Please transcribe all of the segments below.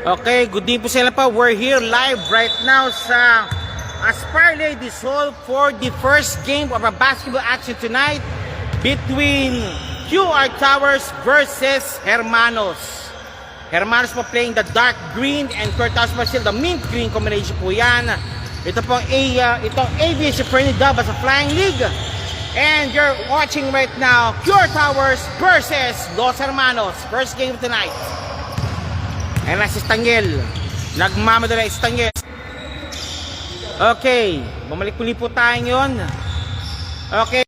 Okay, good day po sa inyo pa. We're here live right now sa Aspire Ladies Hall for the first game of a basketball action tonight between QR Towers versus Hermanos. Hermanos po playing the dark green and QR Towers po still the mint green combination po yan. Ito po itong Aviation Fernie Dub sa Flying League. And you're watching right now QR Towers versus Los Hermanos. First game of tonight. Ayan na si Stangel. Nagmamadala si Stangel. Okay. Bumalik uli po tayo ngayon. Okay.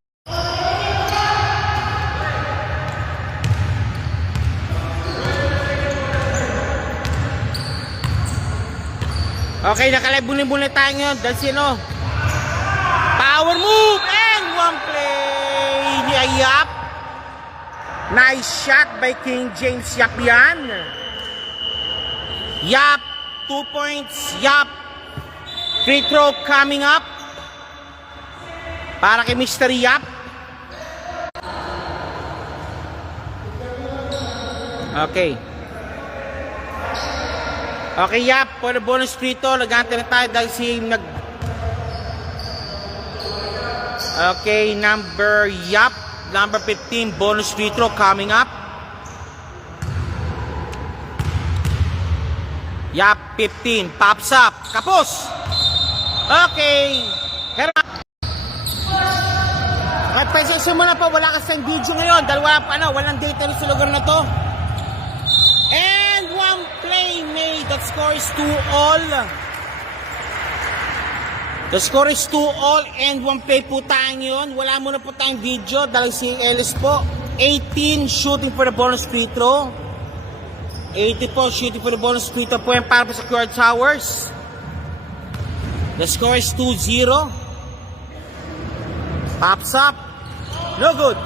Okay, nakalive bunin-bunin tayo ngayon. Dahil sino? Power move and one play ni Yap. Nice shot by King James Yap yan. Yap, 2 points. Yap, free throw coming up para kay Mr. Yap. Okay. Okay, Yap, for the bonus free throw. Nagante na tayo dahil Okay, number Yap, number 15, bonus free throw coming up. Yap, 15. Pops up. Kapos. Okay. At pasensya mo na po. Wala kasi ang video ngayon. Dahil walang data sa lugar na to. And one play made. That score is 2-all. The score is 2-all. And one play po tayo ngayon. Wala muna po tayong video. Dahil si Ellis po. 18 shooting for the bonus free throw. 84 shooting for the bonus free throw po yan para po sa QR Towers. The score is 2-0. Pops up. No good.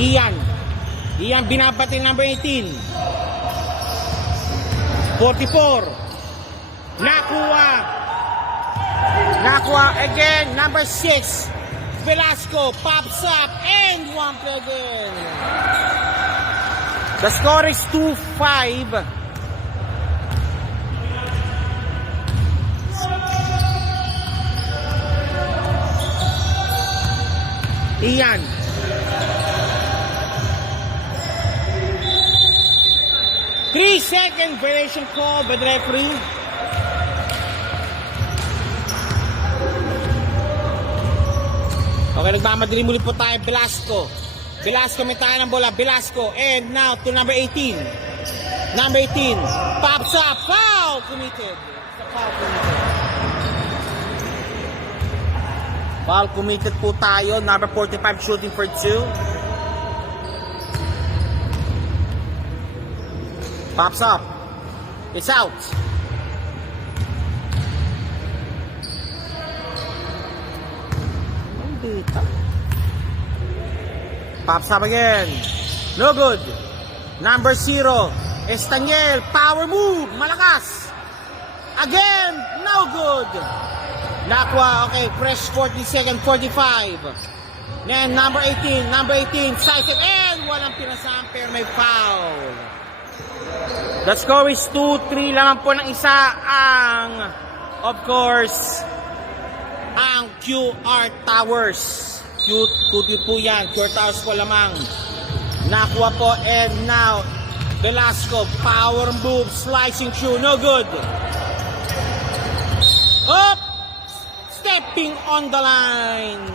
Ian binabati number 18. 44. Nakuha again number 6. Velasco pops up and one play again. The score is 2-5. Ian. Three-second violation call by the referee. Okay, nagmamadali muli po tayo. Velasco may tayo ng bola. Velasco. And now to number 18. Number 18. Pops up. Foul committed. Foul committed po tayo. Number 45 shooting for 2. Pops up. It's out. Pops up again. No good. Number 0. Estaniel. Power move. Malakas. Again. No good. Nakwa. Okay. Fresh 40-second. 45. Then number 18. Number 18. Size and walang pinasang pero may foul. The score is 2-3 lamang po ng isa ang, of course, ang QR Towers. Cute po yan. QR Towers po lamang. Nakuha po. And now, Velasco. Power move. Slicing through. No good. Up! Stepping on the line.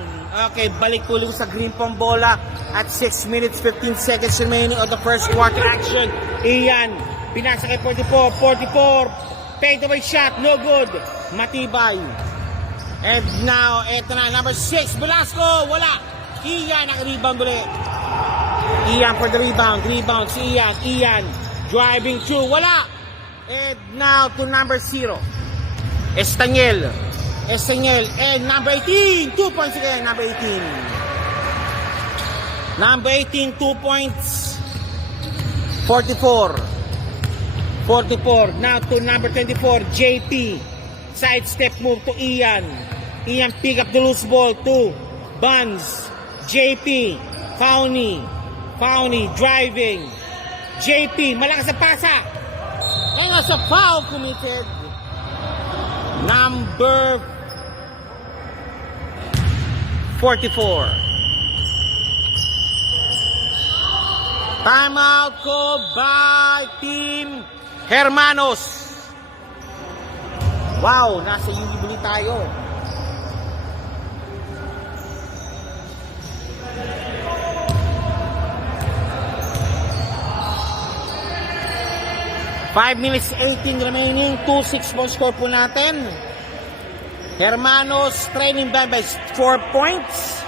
Okay, balik po sa green pong bola at 6 minutes 15 seconds remaining of the first quarter action. Ian, pinasa kay 44. Fade away shot. No good. Matibay. And now, eto na, number 6, Velasco, wala. Ian, naka-rebound ulit. Ian for the rebound. Rebound si Ian. Ian, driving through, wala. And now to number 0, Estaniel, and number 18, 2 points again, number 18. Number 18, 2 points, 44. Now to number 24, JP. Sidestep move to Ian. Ian pick up the loose ball to Buns. JP. Fauni. Pauni driving. JP, malakas sa pasa. And as a foul committed. Number 44. Timeout called by Team Hermanos. Wow, nasa UV tayo. Five minutes 18 remaining. 2-6 ball score po natin. Hermanos trailing by 4 points.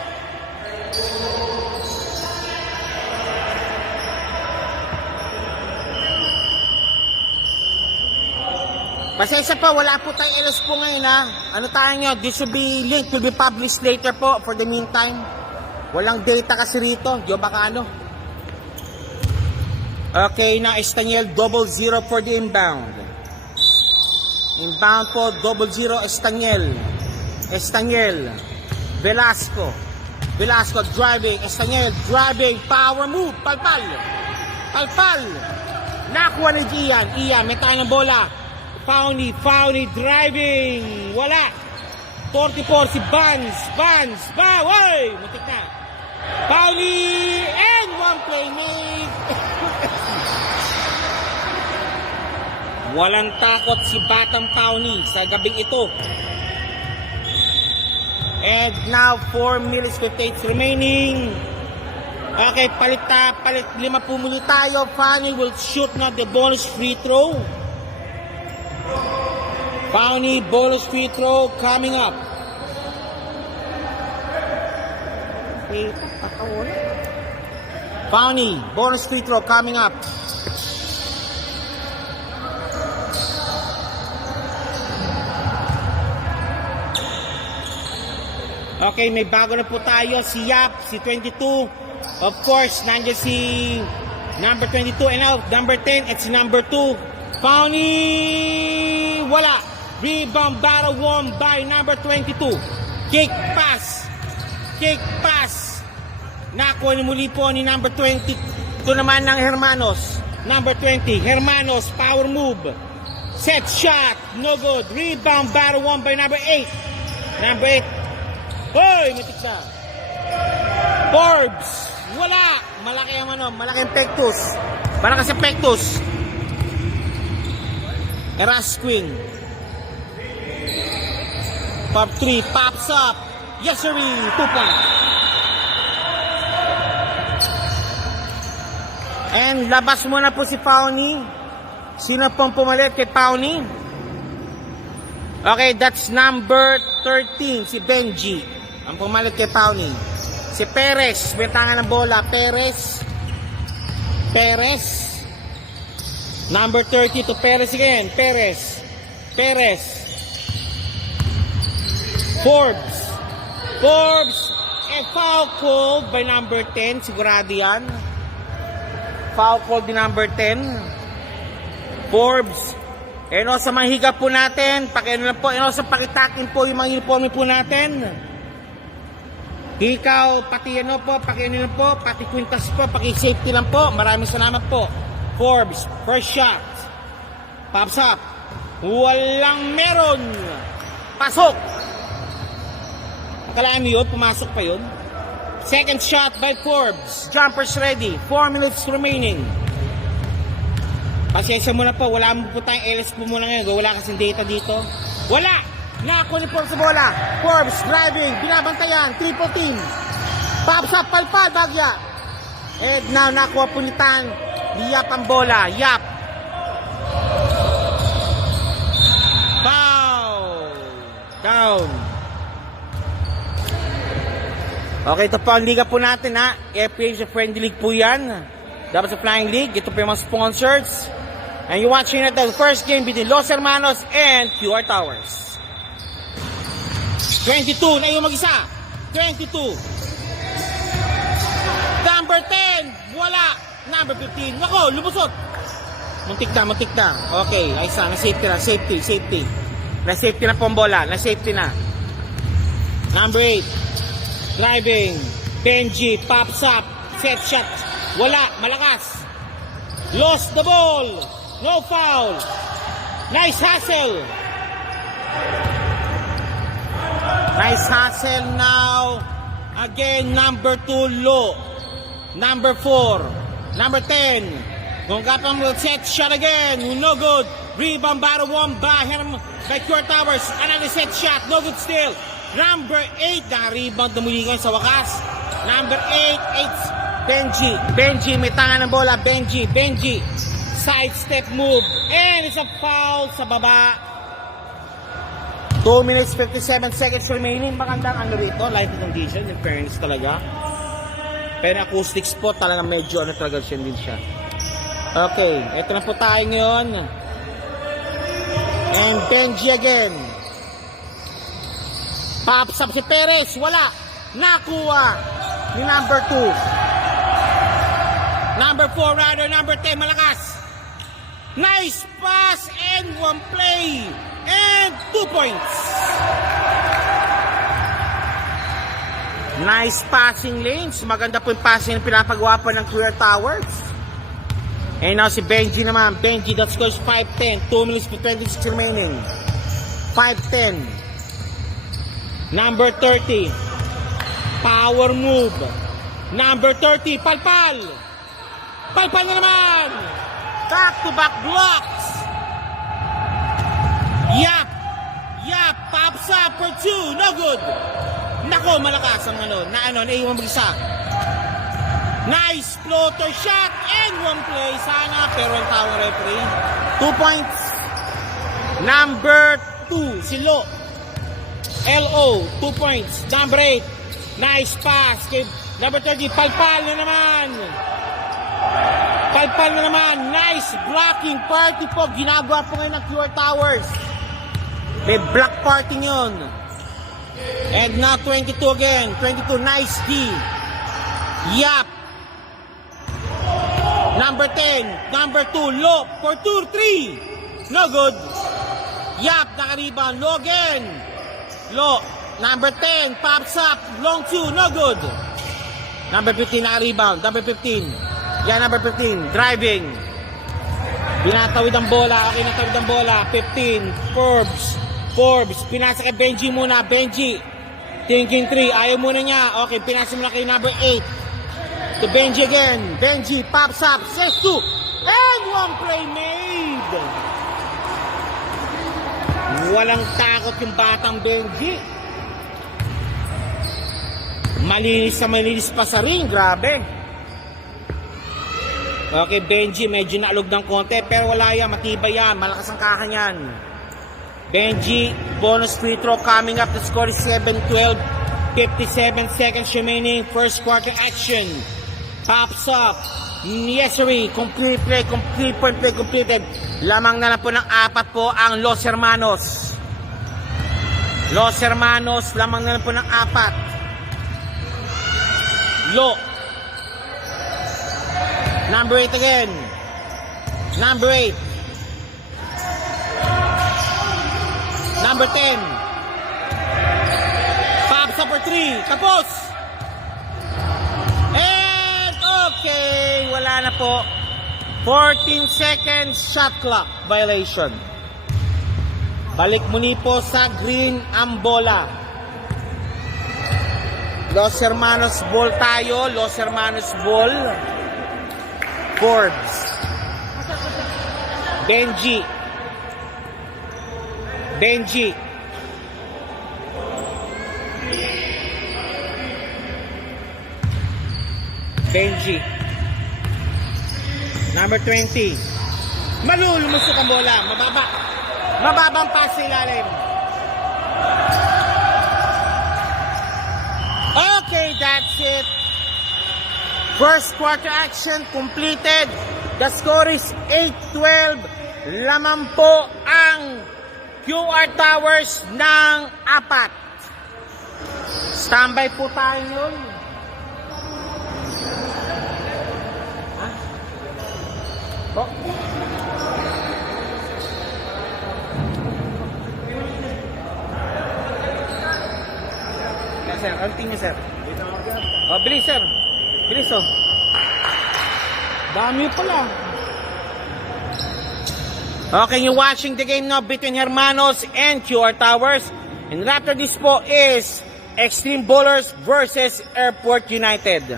Pasensya po, wala po tayong LS po ngayon ha. Ano tayo nyo? This will be link, will be published later po for the meantime. Walang data kasi rito. Yo baka ano. Okay, na Estaniel 0-0 for the inbound. Inbound po, 0-0 Estaniel. Estaniel. Velasco. Velasco driving. Estaniel driving. Power move. Palpal. Palpal. Nakuha ni Ian. Ian, may tayo ng bola. Pauni driving. Wala. 44 si Vans. Woy! Mutik na. Pauni and one play made. Walang takot si Batang Pauni sa gabing ito. And now 4 minutes 58 remaining. Okay, palit 5 muli tayo. Pauni will shoot na the bonus free throw. Pauni bonus free throw coming up. Pauni bonus free throw coming up. Okay, may bago na po tayo. Si Yap, si 22. Of course, nandiyan si number 22 and out. Number 10, it's number 2. Pauni! Wala. Rebound battle won by number 22. Kick pass. Nakuha ni muli po ni number 20. Ito naman ng Hermanos. Number 20. Hermanos, power move. Set shot. No good. Rebound battle won by number 8. Number 8. Hoy! Matik siya. Forbes. Wala. Malaki ang malaking pectus. Malakas sa pectus. Erasquin. Pop 3, pops up. Yes, sir. 2 point. And labas muna po si Pauni. Sino pong pumalit kay Pauni? Okay, that's number 13, si Benji. Ang pumalit kay Pauni. Si Perez, bintangan ng bola. Perez. Number 30 to Perez again. Perez. Forbes. And foul called by number 10. Sigurado yan. Foul called by number 10. Forbes. And also mahiga po natin. Pakiano lang po. And also pakitakin po yung mga uniforme po natin. Ikaw, pati ano po, pakiano lang po, pati kwintas po, paki-safety lang po. Maraming salamat po. Forbes, first shot. Pops up. Walang meron. Pasok. Akalaan mo yun, pumasok pa yun. Second shot by Forbes. Jumpers ready. 4 minutes remaining. Pasensya muna po, wala mo po tayong LS po muna ngayon. Wala kasing data dito. Wala! Nakuha ni Forbes sa bola. Forbes driving, binabantayan, triple team. Pops up, palpal, bagya. And now, nakuha po ni Tan. Yap ang bola. Yap. Foul. Down. Okay, ito po ang liga po natin ha. FPH Friendly League po yan. Dapat sa Flying League. Ito po yung mga sponsors. And you're watching it the first game between Los Hermanos and QR Towers. 22 na yung mag-isa. 22. Number 10. Wala. Number 15. Nako, lumusot. Muntik na. Okay, ayos na. Na-safety na. Safety. Na-safety na po ang bola. Na-safety na. Number 8. Driving. Benji. Pops up. Set shot. Wala, malakas. Lost the ball. No foul. Nice hustle. Nice hustle now. Again, number 2, low. Number 4. Number 10. Gongapang will set shot again. No good. Rebound battle won by Pure Towers. Another set shot. No good still. Number 8. Na-rebound dumulingan sa wakas. Number 8. It's Benji. Benji may tanga ng bola. Benji. Side step move. And it's a foul sa baba. 2 minutes 57 seconds remaining. Magandang ano rito. Light condition. In fairness talaga. Pero acoustic spot talaga medyo ano talaga siya din siya. Okay, ito na po tayo ngayon. And Benji again. Pops up si Perez. Wala. Nakuha ni number 2. Number 4 rather. Number 10. Malakas. Nice pass and 1 play. And 2 points. Nice passing lanes. Maganda po yung passing na pinapagawa pa ng Pure Towers. And now si Benji naman. Benji that scores 5-10. 2 minutes to 26 remaining. 5-10. Number 30. Power move. Number 30. Palpal. Palpal na naman. Back-to-back blocks. Yap. Pops up for 2. No good. Nako, malakas ang naiwan mag-isa. Nice floater shot and 1 play sana pero ang tawang referee. 2 points. Number 2 si Lo. LO 2 points. Number 8 nice pass kay number 30 Palpal na naman. Nice blocking party po. Ginagawa po ngayon ng Pure Towers. May block party yun. And now 22 again. 22 nice D. Yap. Number 10, number 2, low, for 2-3. No good. Yap, naka-rebound. Low again. Low. Number 10, pops up. Long 2, no good. Number 15, naka-rebound. Number 15. Yan, number 15, driving. Pinatawid ang bola. Okay, natawid ang bola. 15, Forbes. Pinasa kay Benji muna. Benji. Thinking 3. Ayaw muna niya. Okay, pinasa muna kay number 8. To Benji again. Benji pops up. Says 2. And 1 play made. Walang takot yung batang Benji. Malinis pa sa ring. Grabe. Okay, Benji. Medyo naalog ng konti. Pero wala yan. Matibay yan. Malakas ang kahan yan. Benji. Bonus free throw coming up. The score is 7-12. 57 seconds remaining. First quarter action. Pops up. Yes, sir. Complete play, completed. Lamang na lang po ng 4 po ang Los Hermanos. Lamang na lang po ng 4. Lo. Number 8 again. Number 8. Number 10. Pops up for 3. Tapos. Okay, wala na po. 14 seconds shot clock violation. Balik muli po sa green ang bola. Los Hermanos ball tayo. Los Hermanos ball. Forbes. Benji. Number 20. Malulumusok ang bola. Mababang pass sa ilalim. Okay, that's it. First quarter action completed. The score is 8-12. Lamang po ang QR Towers ng 4. Standby po tayo yun. Oh. Sir, ano tingin sir? Oh, bilis sir. Bilis oh. Dami pala. Okay, you're watching the game now between Hermanos and QR Towers. And after this po is Extreme Bowlers versus Airport United.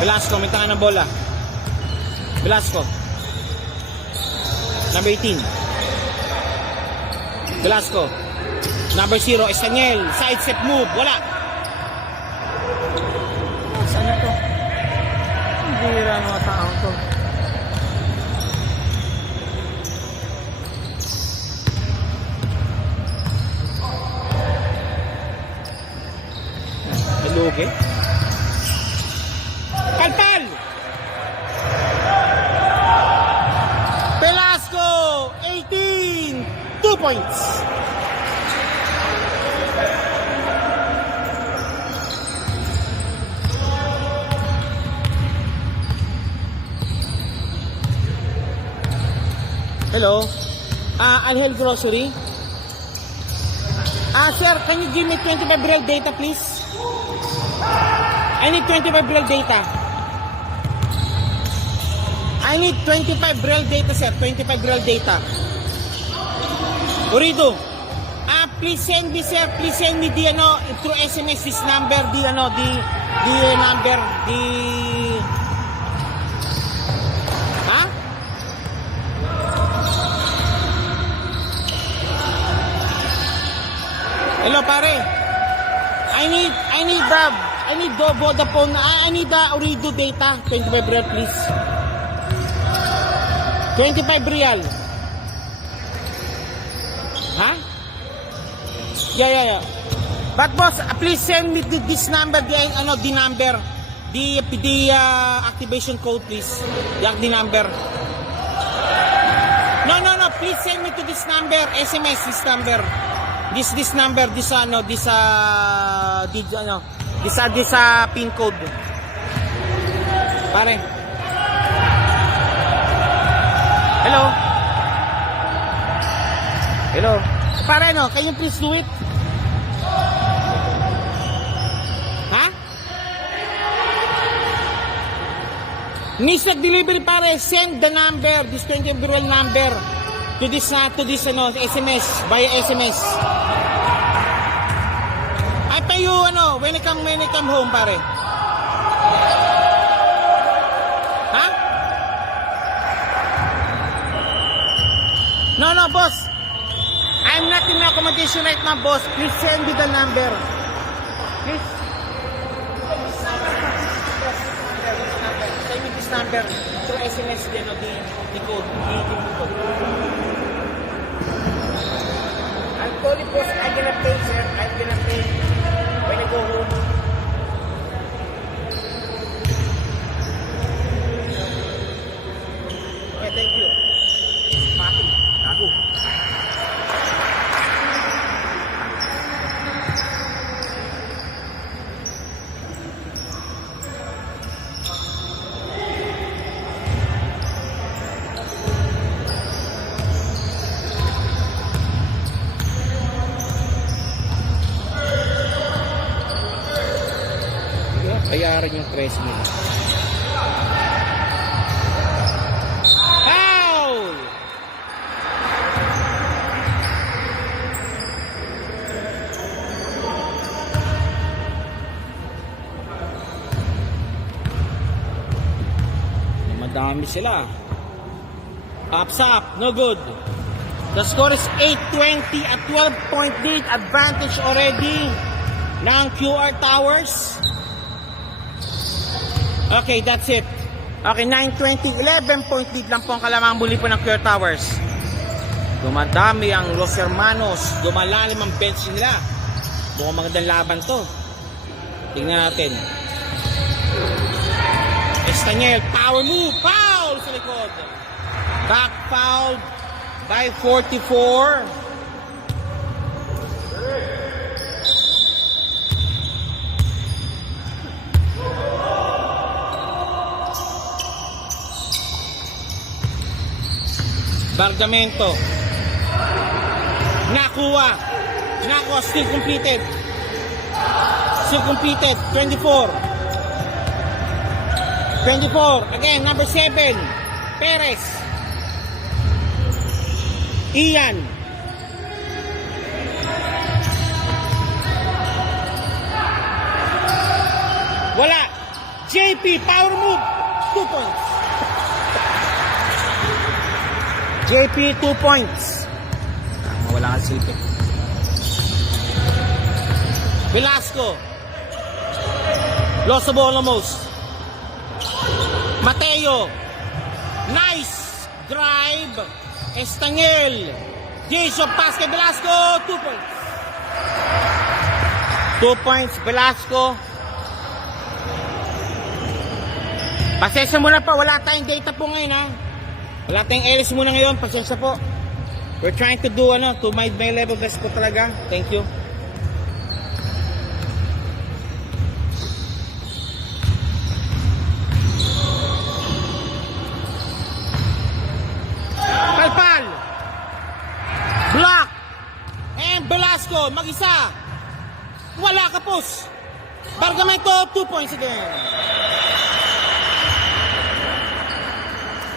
Velasco, may tanga ng bola. Velasco. Number 18. Velasco. Number 0, Estaniel. Side step move. Wala. Saan na to? Hindi nila ang mga taong to. Nalugi. Palpal! Velasco, 18, 2 points. Hello, Alhel Grocery. Sir, can you give me 25 real data, please? I need 25 real data. I need 25 real data, sir. 25 real data. Urido. Please send me, sir. Please send me the, through SMS this number, the number, Ha? Hello, pare. I need the Vodafone. I need the Urido data. 25 real, please. 25 real. Huh? Yeah. But boss, please send me this number, the number, the activation code, please. The number. No. Please send me to this number, SMS this number. This number, this pin code. Pare. Hello. Pare, can you please do it? Ha? Nisag delivery, pare. Send the number, this 20 real number to this SMS, via SMS. I pay you, when I come home, pare. Ha? No, boss. I'm not in accommodation right now, boss. Please send me the number. Please. Send me this number. Through SMS, the code. I'm calling, boss. I'm gonna pay, sir. I'm gonna pay when I go home. Okay, thank you. Mati. Gago. Bayaran yung 13 nila. Foul! Madami sila. Ups up, no good. The score is 8-20 at 12-point lead advantage already ng QR Towers. Okay, that's it. Okay, 9-20, 11-point lead lang po ang kalamang muli po ng QR Towers. Dumadami ang Los Hermanos, dumalalim ang bench nila. Mukhang magandang laban to. Tingnan natin. Estaniel, power move, foul sa likod. Back foul by 44. Bargamento. Nakuha. Still completed. 24. Again, number 7. Perez. Ian. Wala. JP, power move. 2 points. JP, 2 points. Mawala ka silip. Velasco. Lost the ball almost. Mateo. Nice drive. Estangel. Jason pass kay Velasco. 2 points. 2 points, Velasco. Pasensya muna po, wala tayong data po ngayon ha. Wala tayong LS muna ngayon, pasensya po. We're trying to do to my level best po talaga. Thank you. Palpal. Block. And Velasco, mag-isa. Wala kapos. Bargamento, 2 points again.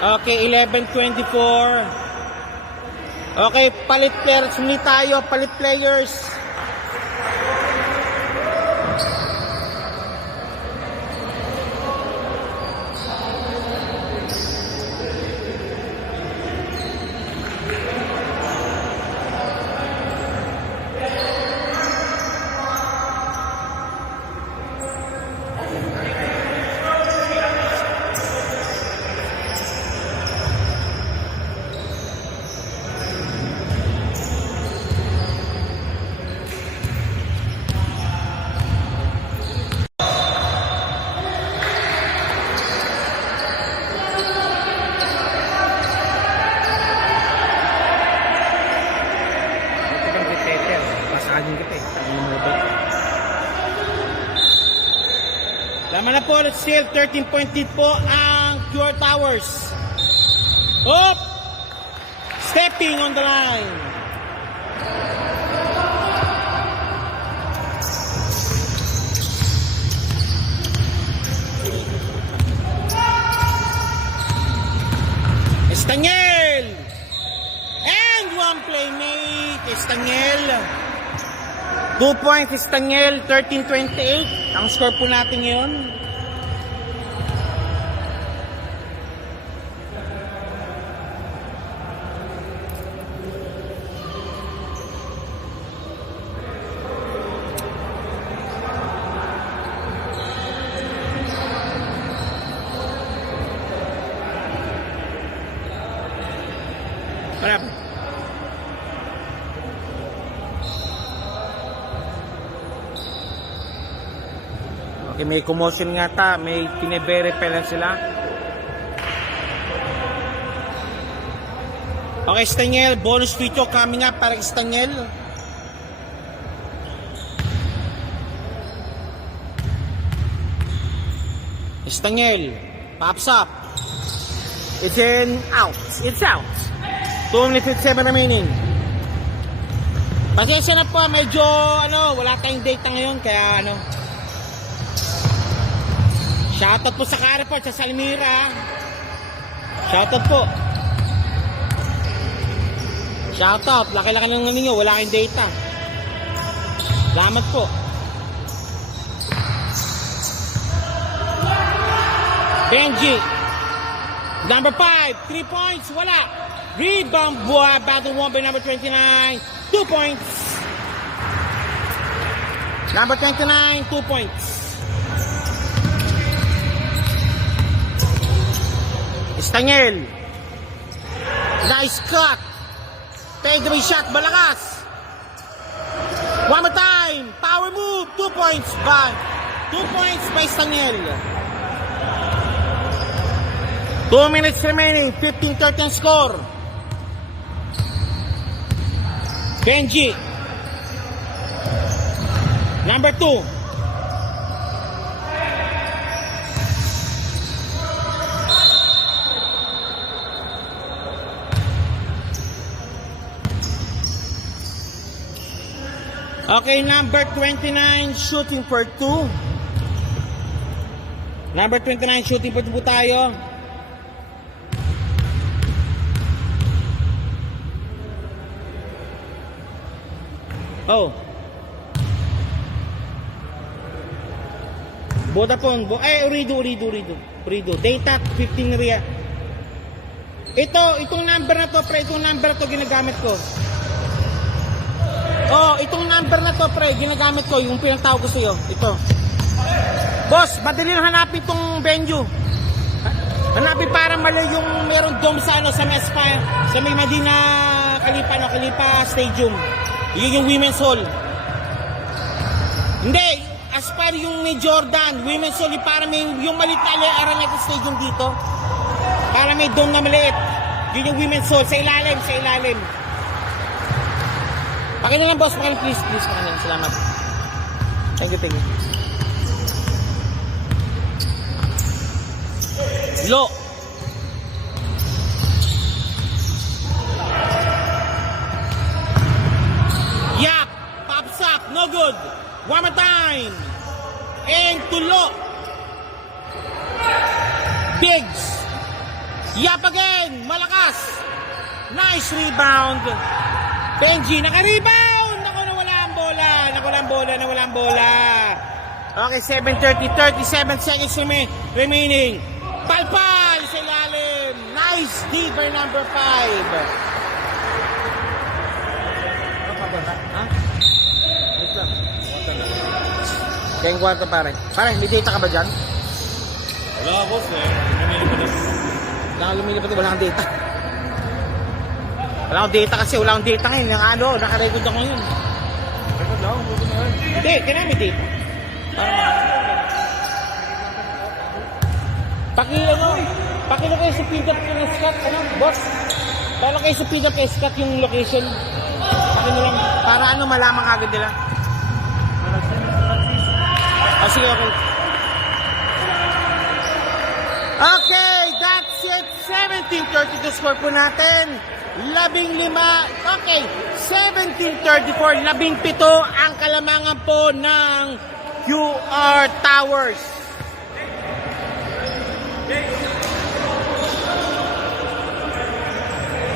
Okay, 11-24. Okay, palit players muli tayo. Palit players. Laman na po, let's still 13-point lead po ang Pure Towers. Up! Stepping on the line. Estangel! And one playmate, Estangel. 2 points, Estangel, 13-28. Ang score po natin ngayon. Marami. Okay, may commotion nga ta. May tine-verify lang sila. Okay, Staniel. Bonus video coming up para kay Staniel. Staniel. Pops up. It's in. Out. It's out. 2 minutes 7 remaining. Pasensya na po. Medyo, wala tayong data ngayon. Kaya, shoutout po sa Carrefour, sa Salmira. Shoutout po. Shoutout. Laki-laki ng ninyo. Wala kayong data. Salamat po. Benji. Number 5. 3 points. Wala. Rebound buha. Battle won by number 29. 2 points. Number 29. 2 points. Staniel. Nice cut. Fadeaway shot. Malakas. One more time. Power move. 2 points by 2 points by Staniel. 2 minutes remaining. 15-13 score. Benji. Number 2. Okay, number 29, shooting for 2. Number 29, shooting for 2 po tayo. Oh. Vodafone, Urido. Data, 15 real. Itong number na to, pre, itong number na to ginagamit ko. Oh, itong number na to, pre, ginagamit ko, yung pinagtawag ko sa'yo. Ito. Boss, madali lang hanapin itong venue. Hanapin para mali yung meron dome sa, sa Mespa, sa may Medina Khalifa Stadium. Yun yung Women's Hall. Hindi, Aspire yung may Jordan. Women's Hall, para may yung maliit na Araneta Stadium dito. Para may dome na maliit. Yun yung Women's Hall. Sa ilalim. Pakinig lang, boss. Pakinig, please. Pakinig. Salamat. Thank you. Low. Yap. Pops up. No good. One more time. And to low. Biggs. Yap again. Malakas. Nice rebound. Benji, naka-rebound. Nawala ang bola. Okay, 7:30, 37 seconds remaining. Palpal sa ilalim. Nice D by number 5. Ha? Wait lang. Kaya yung kwarto, pare. Pare, may data ka ba dyan? Wala ako, sir. Lumilipad. Wala kang data. Wala akong data kasi. Wala akong data ngayon. Yung nakarecord ako ngayon. Record lang, buto na yan. Hindi, kailangan may data. Pakilo kayo sa feed up kay Scott, boss? Pakilo kayo sa feed up kay Scott yung location. Pakilo lang, para malaman agad nila. Sige, okay. Okay, that's it. 17:32 score po natin. 15. Okay, 17:34. 17 ang kalamangan po ng QR Towers.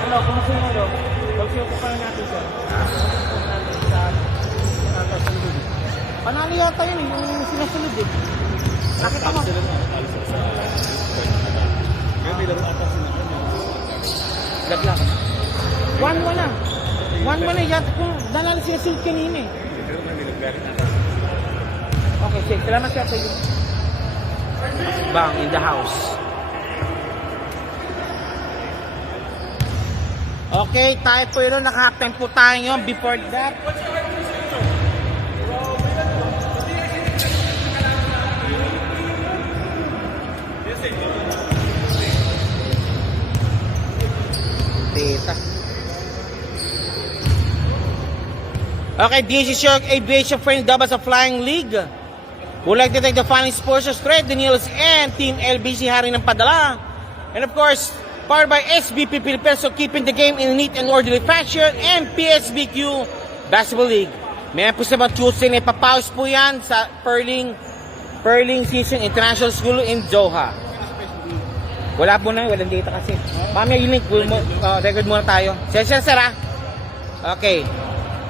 Hello, kumusta yung hello? Pag-siyo ko pa natin siya. Panalo yata yun eh, yung sinasunod eh. Nakita mo? Kaya may laro ata sila. Laglag. 1-1 na. 1-1 na yata kung dalala sinasunod kanina eh. Pero may naggarit ata. Okay, sige. Salamat siya sa iyo. Bang in the house. Okay, tayo po yun. Naka-halftime po tayo yun. Before that, data. Okay, this is your aviation friend Dabas of Flying League. Would like to thank the following sponsors, Fred Daniels and Team LBC Hari ng Padala. And of course, powered by SBP Philippines, so keeping the game in a neat and orderly fashion, and PSBQ Basketball League. May po sa mga Tuesday na ipapaus po yan sa Perling Season International School in Doha. Wala po na, walang data kasi. Mamaya yung link, record muna tayo. Sir, okay.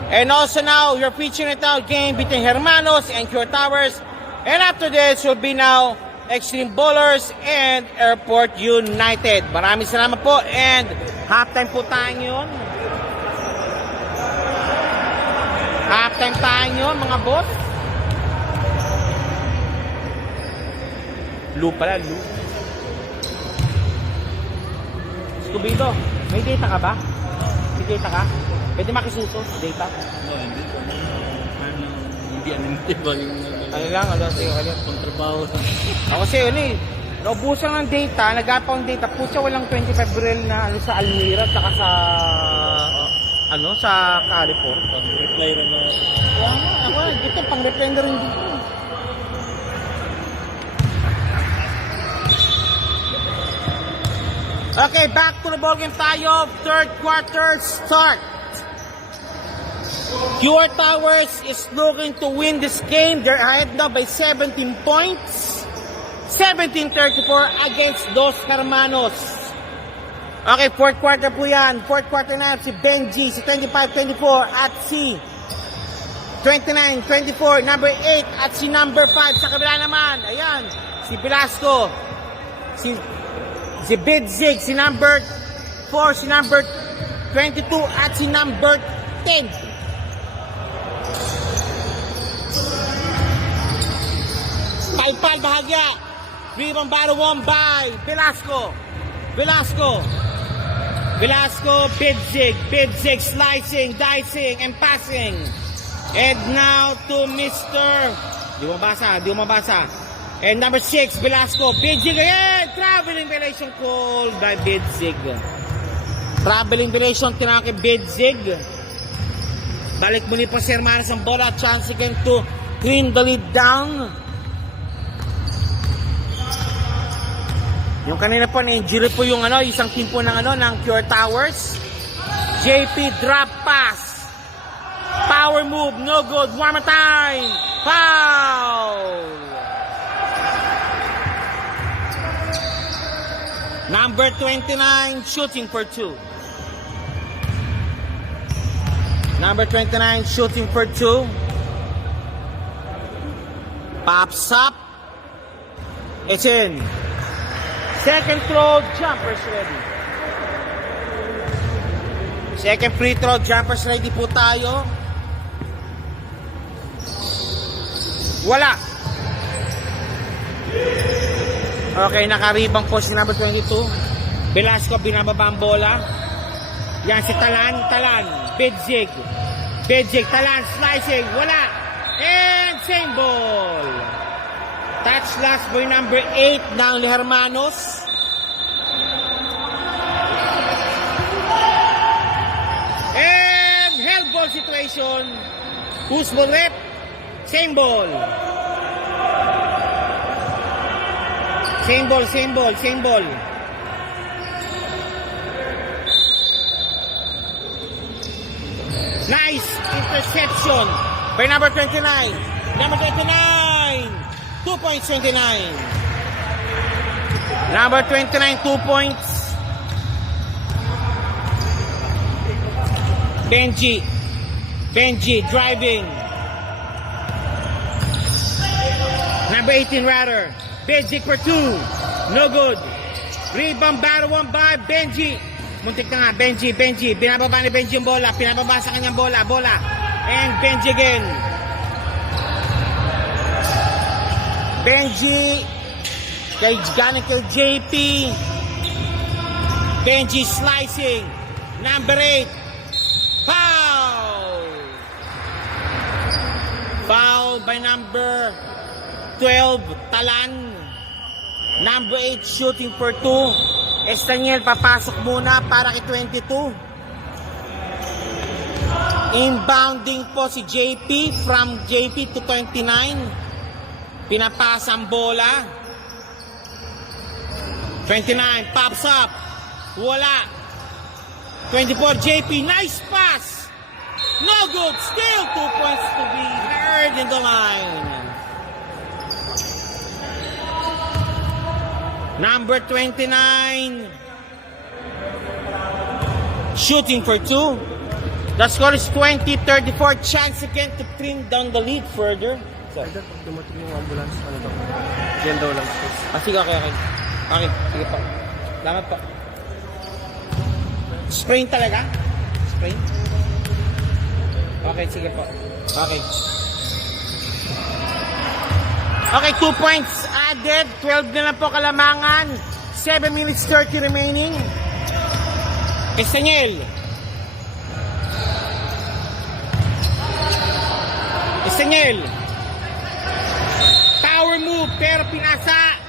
And also now, you're featuring it now, game between Hermanos and QR Towers. And after this will be now Extreme Bowlers and Airport United. Maraming salamat po and halftime po tayo yun. Halftime tayo yun, mga boss. Lu pala, Lu. Scooby-Doo, may data ka ba? May data ka? Pwede makisuso, data? No, hindi ko. Hindi ba yung... Sige. Pang-trabaho. Ako kasi naubusan ng data, nagapa ng data, pusa walang 25 barrel na sa Almira at saka sa Carrefour. Pang-reply rin na... Kaya nga, ako dito, pang-reply na rin dito. Okay, back to the ballgame tayo. Third quarter start. QR Towers is looking to win this game. They're ahead now by 17 points. 17-34 against Dos Hermanos. Okay, fourth quarter po yan. Fourth quarter na si Benji, si 25-24 at si 29-24, number 8 at si number 5 sa kabila naman. Ayan, si Velasco, si Bidzig, si number 4, si number 22 at si number 10. Paipal bahagya. Rebound battle won by Velasco. Bidzig slicing, dicing, and passing. And now to Mr. Di mo mabasa. And number 6, Velasco. Bidzig again. Traveling violation called by Bidzig. Traveling violation tinawag kay Bidzig. Balik muli po si Hermanos ang bola. Chance again to clean the lead down. Yung kanina po na-injury po yung isang team po ng QR Towers. JP drop pass. Power move, no good. One more time. Foul. Number 29 shooting for 2. Number 29 shooting for 2. Pops up. It's in. Second throw, jumpers ready. Second free throw, jumpers ready po tayo. Wala. Okay, nakaribang po si number 22. Velasco, binababa ang bola. Yan si Talan. Bidzig, Talan, slicing. Wala. And same ball. Touch last by number 8 ng Hermanos. And held ball situation. Who's ball rep? Same ball. Nice interception by number 29. Number 29. 2 points, 29. Number 29, 2 points. Benji driving. Number 18 rather. Benji for 2. No good. Rebound battle one by Benji. Muntik na nga. Benji. Binababa ni Benji yung bola. Pinababa sa kanyang bola. And Benji again. Benji. Galing kay JP. Benji slicing. Number 8. Foul by number 12, Talan. Number 8, shooting for 2. Estaniel, papasok muna para kay 22. Inbounding po si JP, from JP to 29. Pinapasa ang bola. 29, pops up. Wala. 24, JP, nice pass. No good. Still 2 points to be heard in the line. Number 29. Shooting for 2. The score is 20-34. Chance again to trim down the lead further. Pag dumating yung ambulance, ano daw? Diyan daw lang. Sige, okay. Okay, sige po. Salamat po. Sprain talaga? Sprain? Okay, sige po. Okay. Okay, 2 points added. 12 na lang po kalamangan. 7 minutes 30 remaining. Estaniel. Power move, pero pinasa.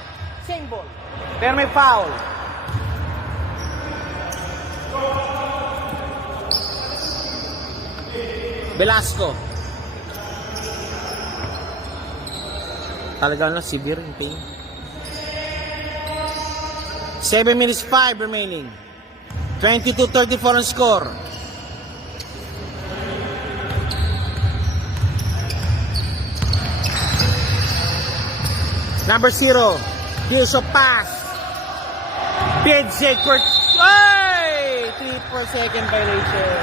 Same ball. Pero may foul. Velasco. Talaga na, severe in pain. 7 minutes 5 remaining. 22-34 ang score. Number 0, Bishop pass. Bidzig for... Ay! 3-second violation.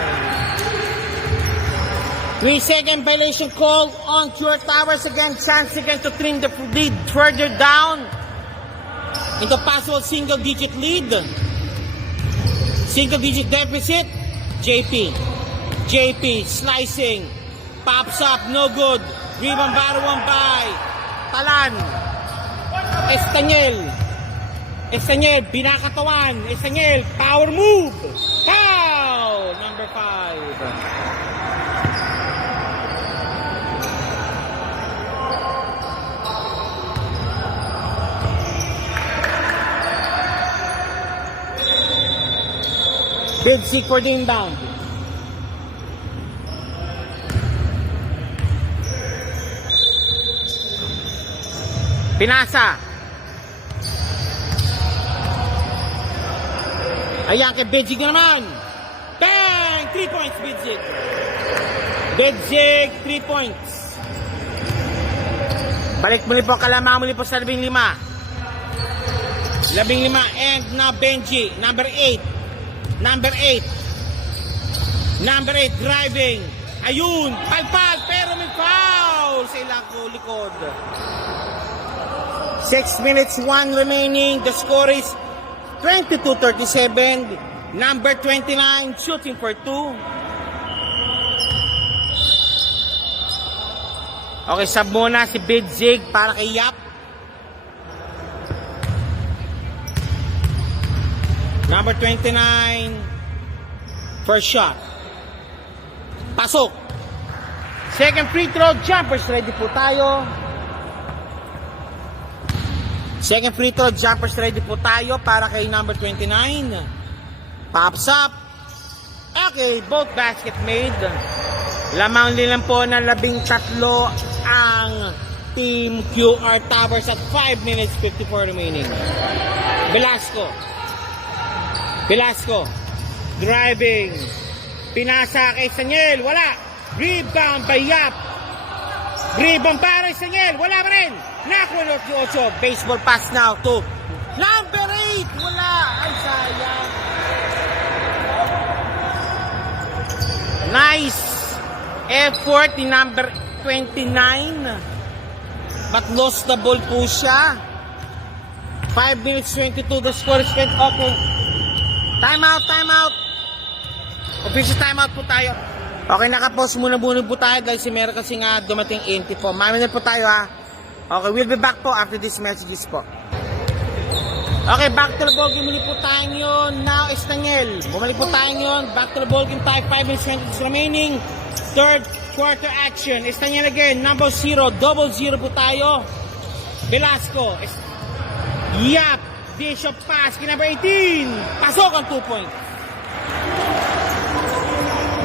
3-second violation called on QR Towers. Again, chance again to trim the lead further down into possible single-digit lead. Single-digit deficit. JP slicing. Pops up, no good. Rebound battle one by Talan. Estaniel, binakatawan. Estaniel, power move. Foul! Number 5. Bidzig for the inbound. Pinasa. Ayan kay Bidzig naman. Bang! 3 points, Bidzig. Bidzig, 3 points. Balik muli po, kalamang muli po sa 15. 15 and na Benji. Number 8 driving. Ayun, palpal, pero may foul sa ilang likod. 6 minutes, 1 remaining. The score is 22-37. Number 29 shooting for 2. Okay, sub muna si Bidzig para kay Yap. Number 29 first shot. Pasok. Second free throw, jumpers ready po tayo. Second free throw, jumpers ready po tayo para kay number 29. Pops up. Okay, both basket made. Lamang din lang po ng 13 ang Team QR Towers at 5 minutes 54 remaining. Velasco. Driving. Pinasa kay Sanyel. Wala. Rebound by Yap. Rebound para kay Sanyel. Wala pa rin. Nakulot si Ocho. Baseball pass now to number 8. Wala. Ay, sayang. Nice effort ni number 29. But lost the ball po siya. 5 minutes 22. The score is spent. Okay. Time out. Official time out po tayo. Okay, naka-pause muna po tayo dahil si meron kasi nga dumating entry po. Maminute po tayo ha. Okay, we'll be back po after these messages po. Okay, back to the ballgame. Muli po tayo yun. Now, Estaniel. Bumalik po tayo yun. Back to the ballgame tayo. 5 minutes remaining. Third quarter action. Estaniel again. Number 0. Double 0 po tayo. Velasco. Yap. Bishop pass. Number 18. Pasok ang 2 points.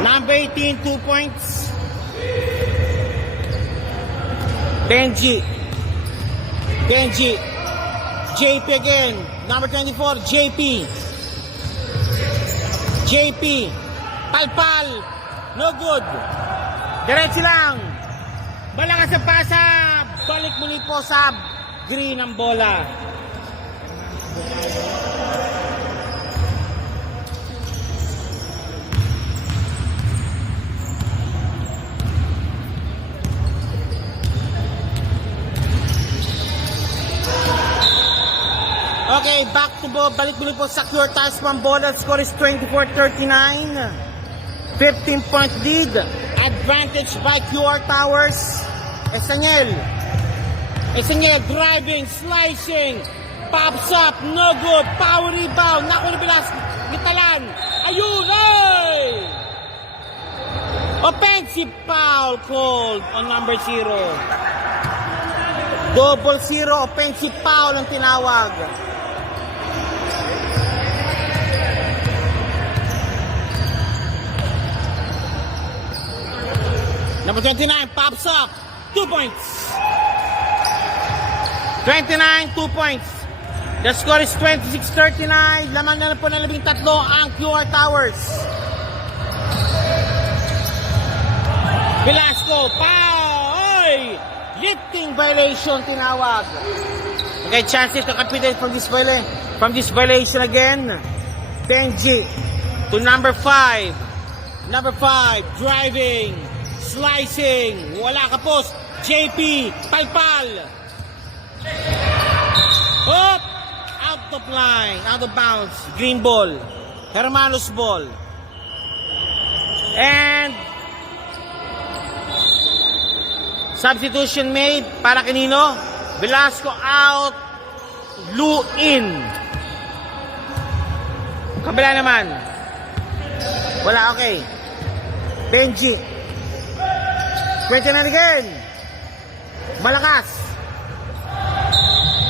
Number 18, 2 points. Benji. JP again. Number 24, JP. Palpal. No good. Diretso lang. Balakas sa pasa. Balik muli po sa green ang bola. Okay, back to ball. Balik muli po sa QR Towers bola. Score is 24-39. 15-point lead. Advantage by QR Towers. Estaniel driving, slicing. Pops up, no good. Power rebound. Naku ni Velasco. Gitalan. Ayun, ay! Offensive foul called on number 0. Double 0. Offensive foul ang tinawag. Number 29 pops up. 2 points. 29, 2 points. The score is 26-39. Lamang na po ng 13 ang QR Towers. Velasco, foul! Oy! Lifting violation tinawag. Okay, chances to compete from this violation again. Benji to number 5. Number 5, driving, slicing, wala ka post. JP, palpal. Hop! Out of line, out of bounds. Green ball. Hermanos ball. And substitution made para kanino? Velasco out. Lu in. Kabila naman. Wala, okay. Benji. 29 again. Malakas.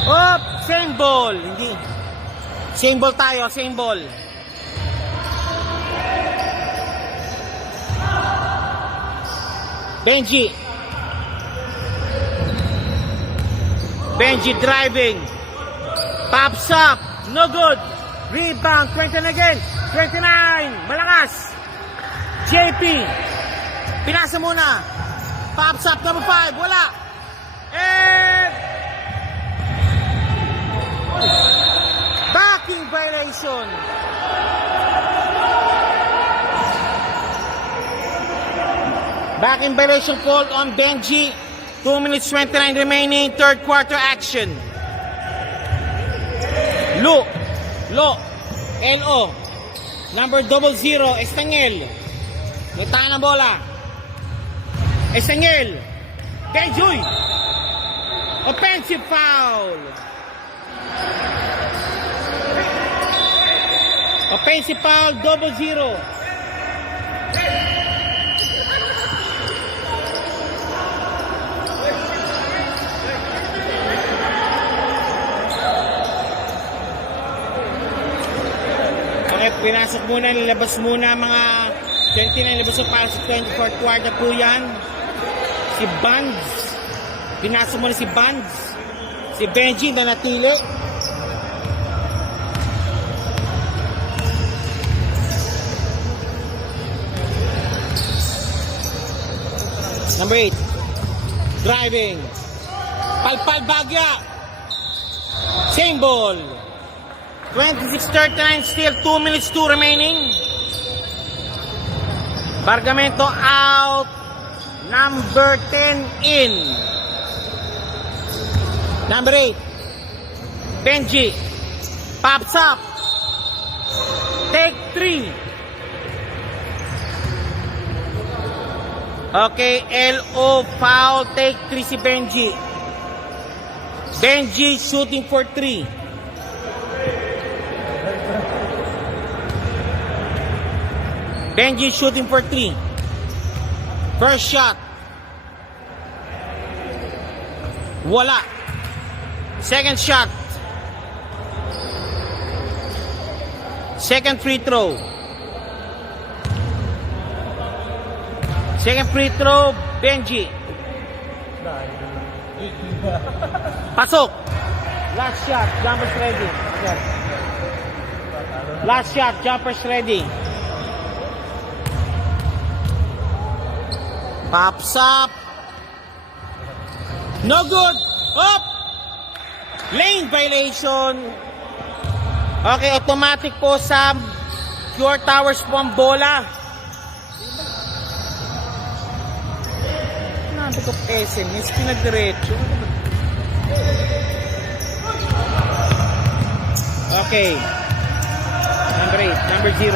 Op, same ball. Hindi. Same ball tayo, same ball. Benji. Benji driving. Pops up. No good. Rebound. 29 again. 29. Malakas. JP. Pinasa muna. Pops up. Number 5. Wala. And backing violation. Backing violation called on Benji. 2 minutes 29 remaining. Third quarter action. Lo. LO. Number 00. Estangel. Nagtahan ng bola. Estangel. Benjoy. Offensive foul. Offensive foul, 00. Okay, pinasok muna, nilabas muna mga 29, nilabas sa para sa 24th quarter po yan. Si Bands. Pinasok muna si Bands. Si Benji na natili. Number 8. Driving. Palpal Bagya. Same ball. 26-39 still. 2 minutes 2 remaining. Bargamento out. Number 10 in. Number 8. Benji. Pops up. Take 3. Okay, LO foul, take 3 si Benji. Benji shooting for 3. Benji shooting for 3. First shot. Wala. Second shot. Second free throw. Second free throw, Benji. Pasok. Last shot, jumpers ready. Last shot, jumpers ready. Pops up. No good. Up. Lane violation. Okay, automatic po sa Pure Towers po ang bola. Nabi ko SMS, pinagdiretso. Okay. Number 8, number 0.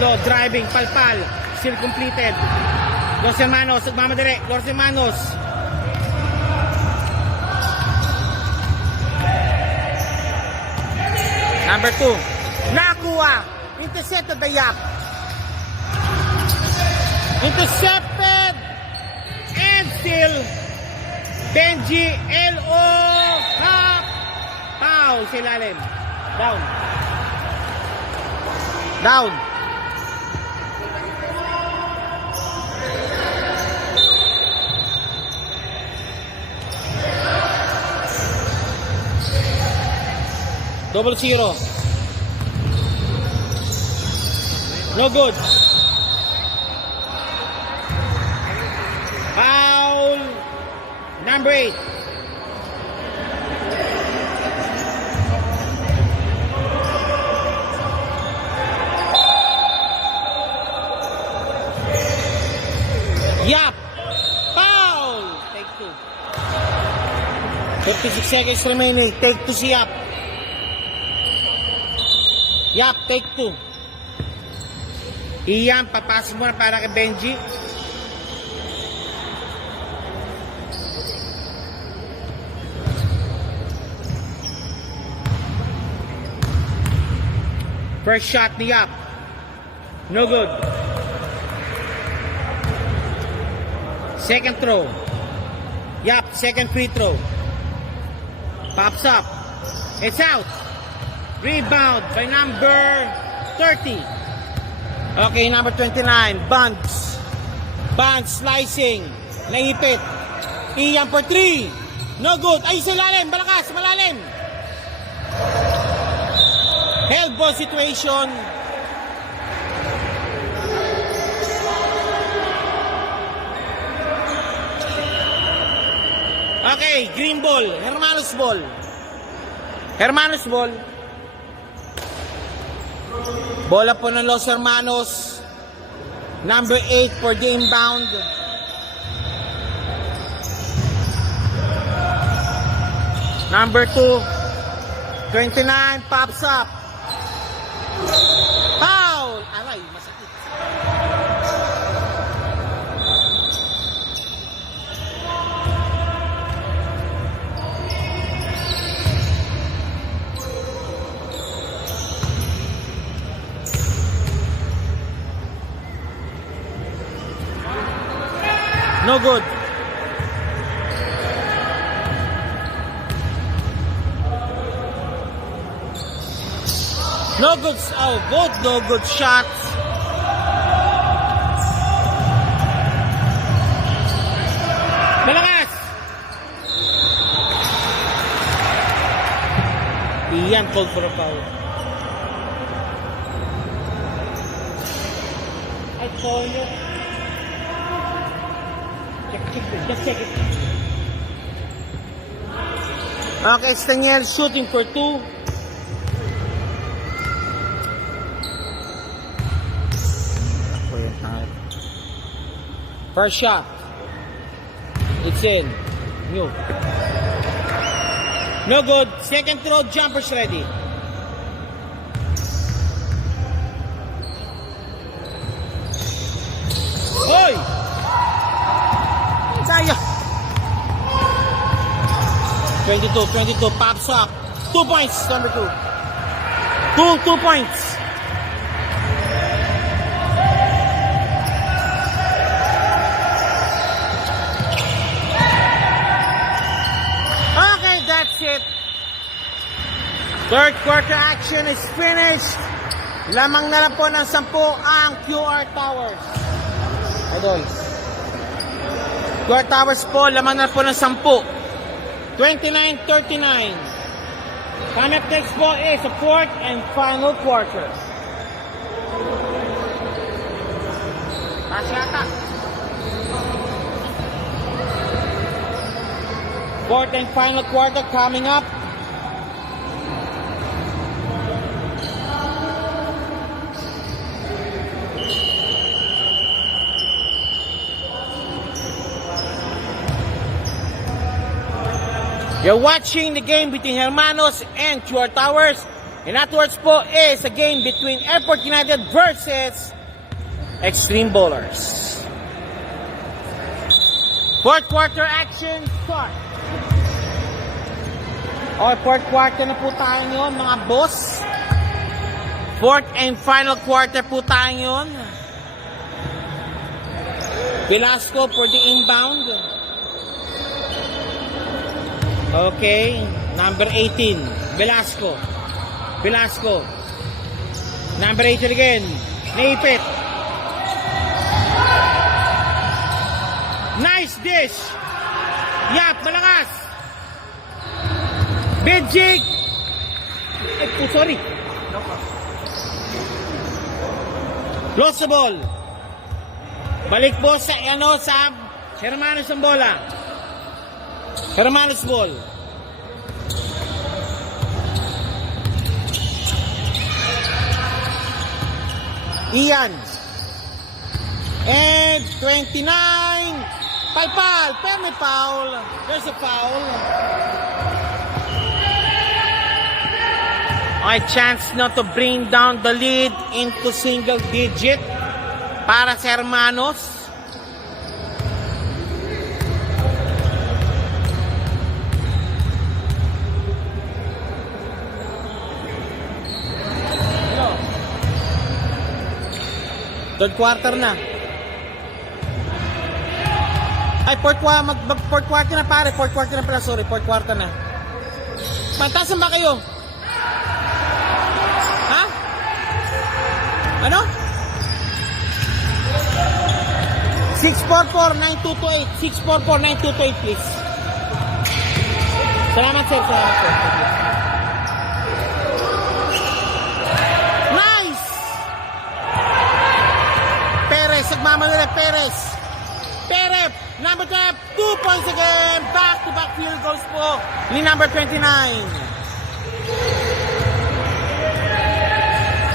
Low, driving, palpal. Still completed. Los Hermanos, magmamadali. Los Hermanos. Number 2. Nakuha. Intercepted by Yap. Intercepted. And still. Benji LO. Hop. Foul sa ilalim. Down. Down. Double 0. No good. Foul. Number 8. seconds remaining. Take 2 si Yap. Yap, take 2. Iyan, papasok mo na para kay Benji. First shot ni Yap. No good. Second throw. Yap, second free throw. Pops up. It's out. Rebound by number 30. Okay, number 29. Bunts. Bunts slicing. Naipit. Iyan for 3. No good. Ay, sa lalim. Malakas. Malalim. Held ball situation. Okay, green ball. Hermanos ball. Hermanos ball. Bola po ng Los Hermanos. Number 8 for the inbound. Number 2. 29 pops up. Foul! Aray, masakit. No good. No good. Oh, both no good shots. Malakas. Iyan called for a foul. I call you. Just check it. Okay, Staniel shooting for 2. First shot. It's in. New. No good. Second throw, jumpers ready. Hoy! Kaya. 22, pops up. 2 points, number 2. 2 points. Okay, that's it. Third quarter action is finished. Lamang na lang po ng 10 ang QR Towers. Idol. QR Towers po, lamang na po ng 10. 29-39. Coming up next po is the fourth and final quarter. Pasyata. Fourth and final quarter coming up. You're watching the game between Hermanos and QR Towers. And afterwards po is a game between Airport United versus Extreme Bowlers. Fourth quarter action start. Fourth quarter na po tayo yun, mga boss. Fourth and final quarter po tayo yun. Velasco for the inbound. Okay, number 18, Velasco. Number 18 again, Naipit. Nice dish. Yap, malakas. Benjig. Sorry. Lost the ball. Balik po sa Hermanos ang bola. Hermanos ball. Ian. And 29. Palpal. Pero may foul. There's a foul. Okay, chance na to bring down the lead into single digit para sa Hermanos. Third quarter na. Ay, fourth quarter na pare. Fourth quarter na pala, sorry. Fourth quarter na. Pantasan ba kayo? Ha? Ano? 644-9228. 644-9228, please. Salamat, sir. Salamat, sir. Nice! Perez, nagmamadali. Perez, number 10, 2 points again. Back-to-back field goals po ni number 29.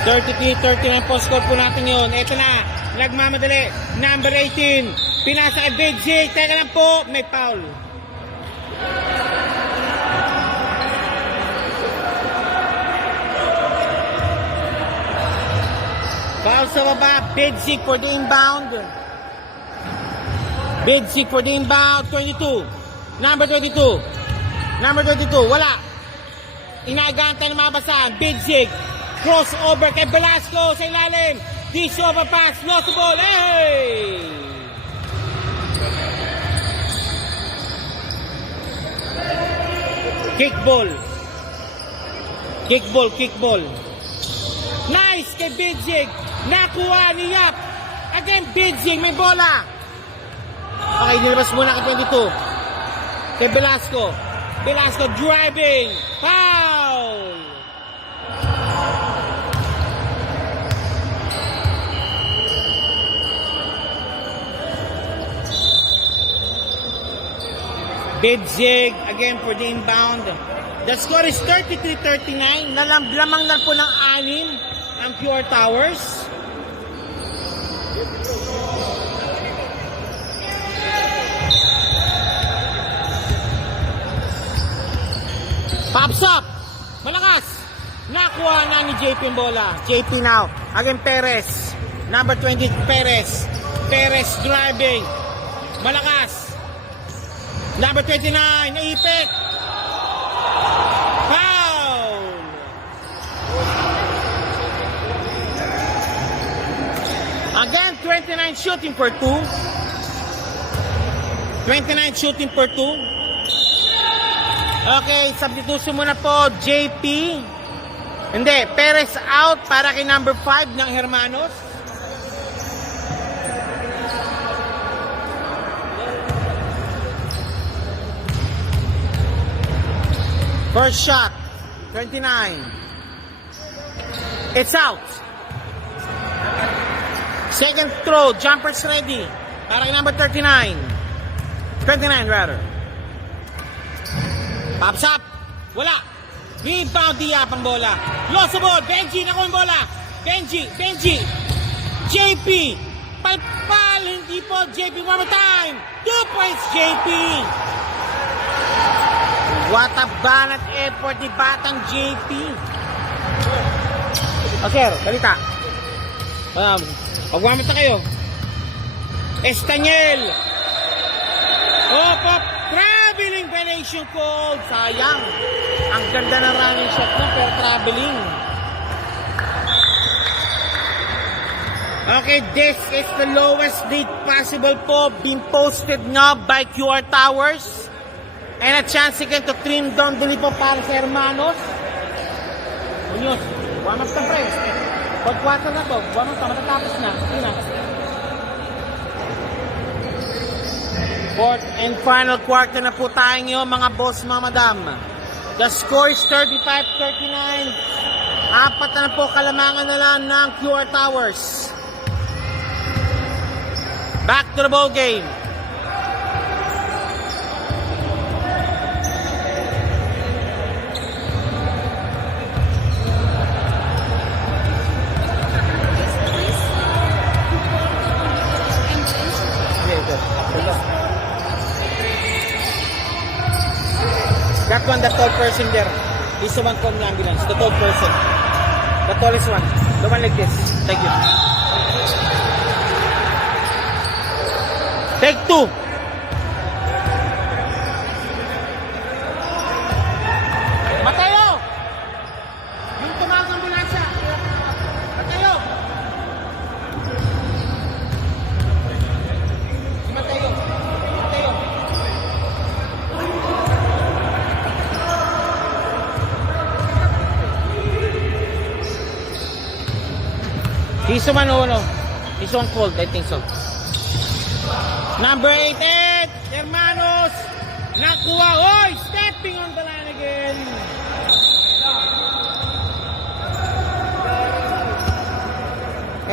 33-39 po score po natin yun. Ito na, nagmamadali. Number 18, pinasa kay Big Zig. Teka lang po, may foul. Foul sa baba, Big Zig for the inbound. Big Zig for the inbound, 22. Number 22. Number 22, wala. Inagantay ng mga basahan. Big Zig. Crossover kay Velasco sa ilalim. Dish over pass. Lost the ball. Hey! Kickball. Kickball. Nice kay Big Zig. Nakuha ni Yap. Again, Big Zig. May bola. Okay, nilabas muna kay 22. Kay Velasco. Velasco driving. Foul! Big Zig again for the inbound. The score is 33-39. Lamang na po ng 6 ang Pure Towers. Pops up! Malakas! Nakuha na ni JP yung bola. JP now. Again Perez. Number 20 Perez. Perez driving. Malakas. Number 29, naipit. Foul! Again, 29 shooting for 2. 29 shooting for 2. Okay, substitution muna po, JP. Hindi, Perez out para kay number 5 ng Hermanos. First shot, 29. It's out. Second throw, jumpers ready. Para kay number 39. 29 rather. Pops up. Wala. Rebound Diap ang bola. Lost the ball. Benji, nakuha ang bola. Benji. JP. Palpal, hindi po. JP one more time. 2 points, JP. What a banat effort ni Batang JP. Okay, balita. Pagwamit na kayo. Estaniel. Op. Traveling venation call. Sayang. Ang ganda ng running shot na pero traveling. Okay, this is the lowest lead possible po being posted now by QR Towers. And a chance again to trim down the lead po para sa Hermanos. Muñoz, warm up na pre. Pag-quarter na po, warm up na, matatapos na. Fourth and final quarter na po tayo ngayon mga boss, mga madam. The score is 35-39. 4 na po kalamangan na lang ng QR Towers. Back to the ball game. That one, the tall person there. This one call me ambulance. The tall person. The tallest one. The one like this. Thank you. Take 2. Matayo! Yung tumawag ng ambulansya. Matayo! Si Matayo. Matayo. He's the one who, no? He's on cold, I think so. Number 88, Hermanos, nakuha. Oy, stepping on the line again.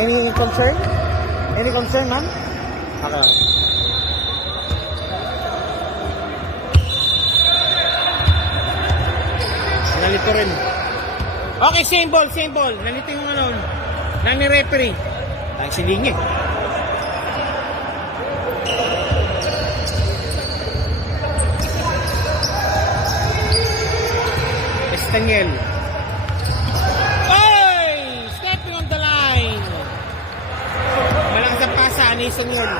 Any concern? Any concern, ma'am? Okay. Nalito rin. Okay, same ball, same ball. Nalito yung ano, nang ni-referee. Ay, silingi. Estaniel. Oy! Stepping on the line. Malakas ang pasa ni Estaniel.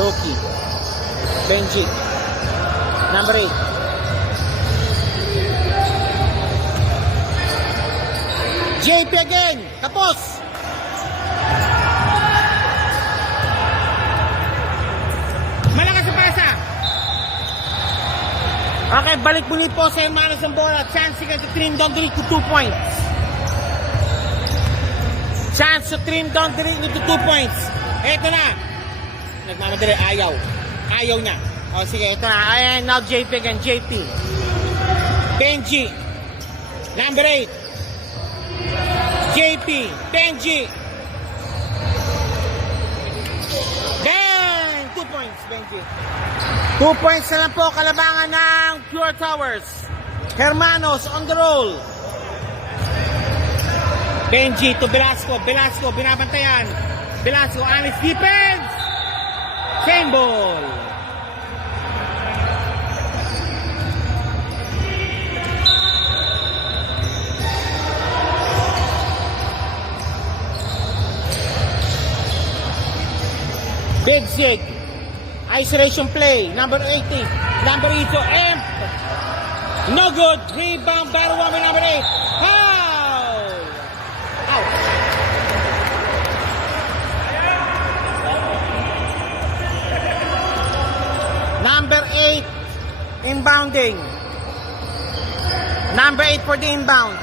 Loki. Benji. Number 8. JP again. Tapos. Malakas ang pasa. Okay, balik muli po sa Hermanos ng bola. Chance again to trim down the lead to 2 points. Chance to trim down the lead to 2 points. Eto na. Nagmamadali, ayaw. Ayaw niya. O sige, ito na. Ayan, now JP again, JP. Benji. Number 8. JP. Benji. Bang! 2 points, Benji. 2 points na lang po kalabangan ng Pure Towers. Hermanos on the roll. Benji to Velasco. Velasco, binabantayan. Velasco, honest defense. Same ball. Big Zig. Isolation play. Number 80. Number 8 to Imp. No good. Rebound. Battle woman number 8. Foul. Out. Number 8, inbounding. Number 8 for the inbound.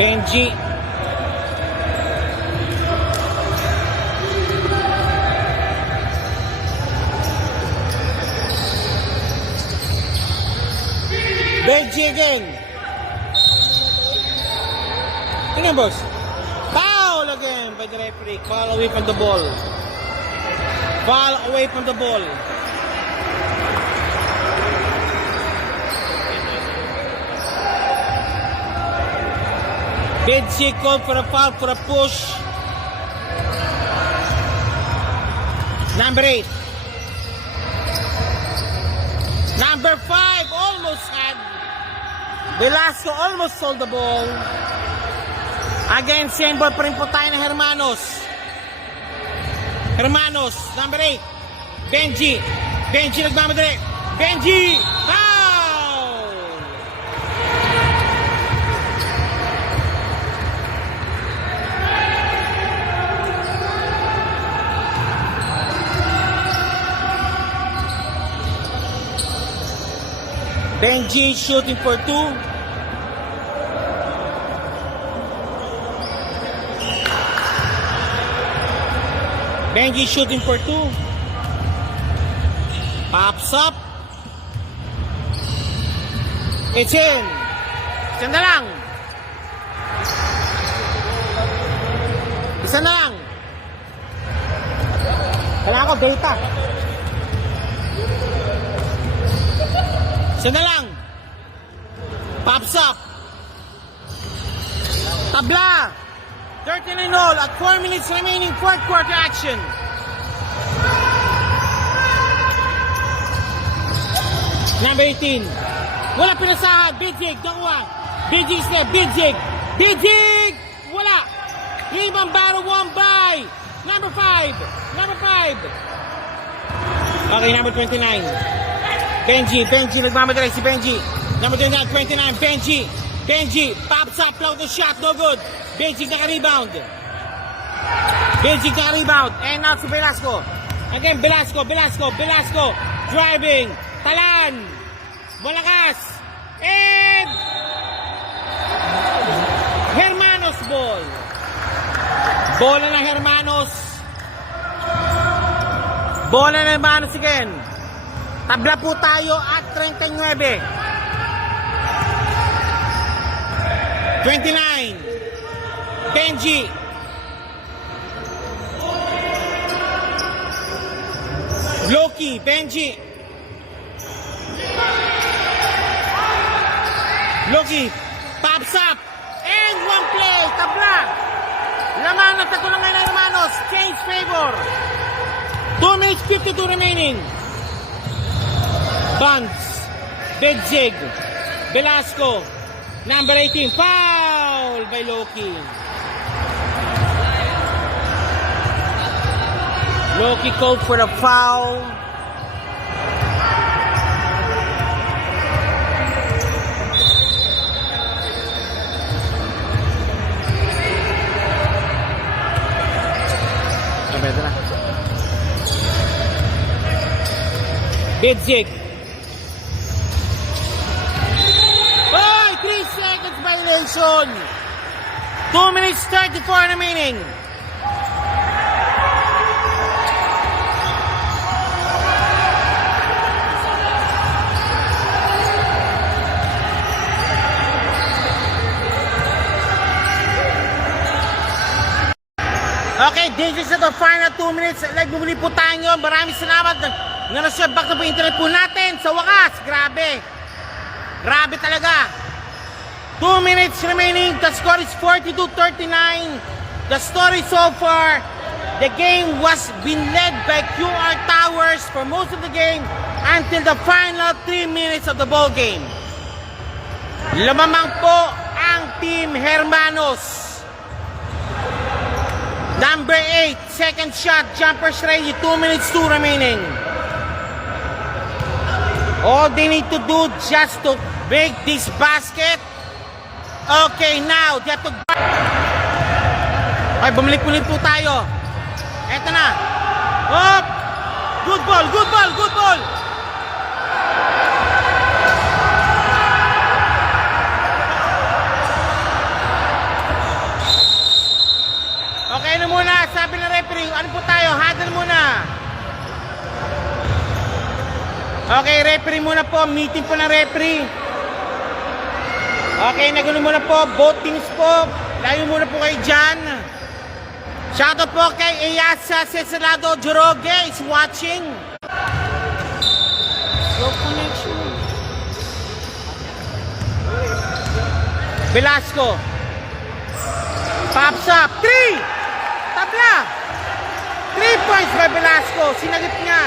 Benji. Benji again. Tingnan, boss. Foul again by the referee. Foul away from the ball. Foul away from the ball. Benji called for a foul, for a push. Number 8. Number 5 almost had. Velasco almost sold the ball. Again, same ball pa rin po tayo ng Hermanos. Hermanos, number 8. Benji. Benji nagmamadali. Benji! Foul! Benji shooting for 2. Benji shooting for 2. Pops up. It's in. Isa na lang. Isa na lang. Kailangan ko data. Isa na lang. Pops up. Tabla. 13-all at 4 minutes remaining fourth quarter action. Number 18. Wala pinasahan. Bidzig. Nakuha. Bidzig snap. Bidzig. Bidzig. Wala. Rebound battle won by number 5. Number 5. Okay, number 29. Benji. Benji. Nagmamadali si Benji. Number 29. Benji. Benji. Pops up. Float the shot. No good. Benji naka-rebound. Benji naka-rebound. And now si Velasco. Again, Velasco. Driving. Talan. Malakas. And Hermanos ball. Bola ng Hermanos. Bola ng Hermanos again. Tabla po tayo at 39. 29. Benji. Loki. Benji. Loki. Pops up. And one play. Tabla. Laman at tagulangan ng Hermanos. Change favor. 2 minutes 52 remaining. Buns. Bidzig. Velasco. Number 18. Foul by Loki. Loki called for the foul. Bidzig. Oh, 3 seconds violation. 2 minutes 34 remaining. Okay, dangerous na to. Final 2 minutes. Nagbubuli po tayo. Maraming salamat na nasa back na po internet po natin. Sa wakas, grabe. Grabe talaga. 2 minutes remaining. The score is 42-39. The story so far, the game was been led by QR Towers for most of the game until the final 3 minutes of the ball game. Lumamang po ang Team Hermanos. Number 8, second shot, jumper ready, 2 minutes 2 remaining. All they need to do just to make this basket. Okay, now, they have to... Ay, bumalik-ulit po tayo. Eto na. Hop! Good ball, good ball, good ball! Okay na muna, sabi ng referee, ano po tayo, huddle muna. Okay, referee muna po, meeting po ng referee. Okay, nagulo muna po, both teams po, layo muna po kayo dyan. Shoutout po kay Eyasa Cesalado Joroge is watching. Slow connection. Velasco. Pops up, 3! Tabla! 3 points by Velasco. Sinagip niya.